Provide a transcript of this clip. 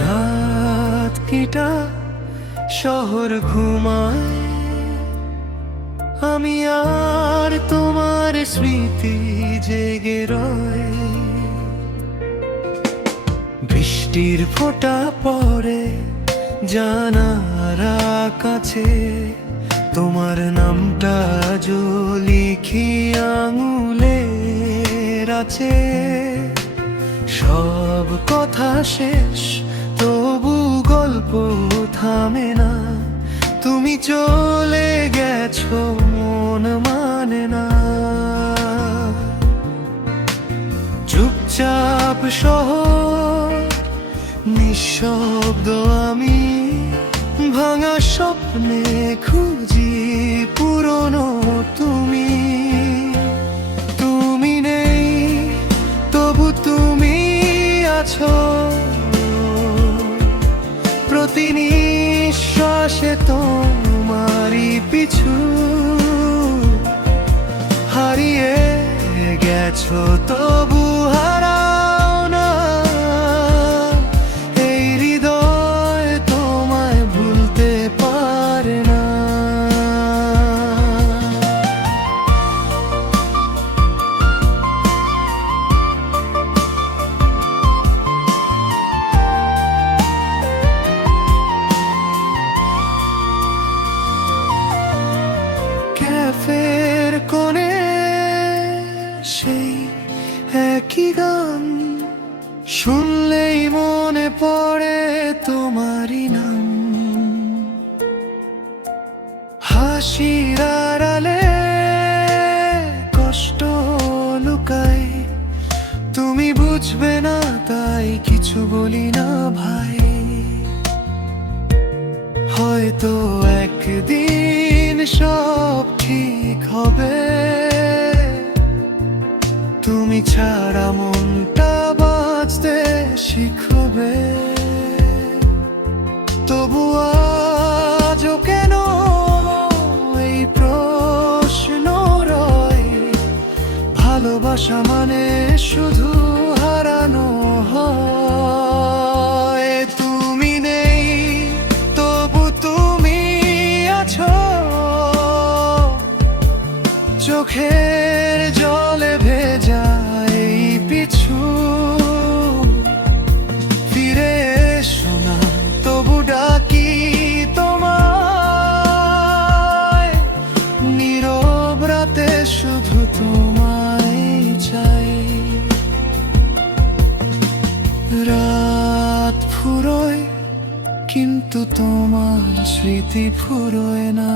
রাত কিটা শহর ঘুমায়, আমি আর তোমার স্মৃতি জেগে রয়। বৃষ্টির ফোঁটা পড়ে জানালার কাছে, তোমার নামটা আজও লিখি আঙুলের আছে। সব কথা শেষ তবু গল্প থামে না, তুমি চলে গেছো মন মানে না। চুপচাপ শহর নিঃশব্দ, আমি ভাঙা স্বপ্নে খুঁজি পুরনো তুমি। তুমি নেই তবু তুমি আছো, প্রতি নিঃশ্বাসে তোমারই পিছু। হারিয়ে গেছো তবু হারাও না, এই হৃদয় তোমায় ভুলতে পারে না। ক্যাফের কোণে সেই একই গান, শুনলেই মনে পড়ে তোমারই নাম। হাসির আড়ালে কষ্ট লুকাই, তুমি বুঝবে না তাই কিছু বলি না ভাই। হয়তো একদিন সব ঠিক হবে, তুমি ছাড়া মনটা বাঁচতে শিখবে। তবু আজও কেন এই প্রশ্ন রয়, ভালোবাসা মানে শুধু হারানো হয়। তুমি নেই তবু তুমি আছো, চোখের জলে ভেজা এই পিছু। ফিরে এসো না তবু ডাকি তোমায়, নীরব রাতে শুধু তোমায় চাই। রাত ফুরোয় কিন্তু তোমার স্মৃতি ফুরোয় না।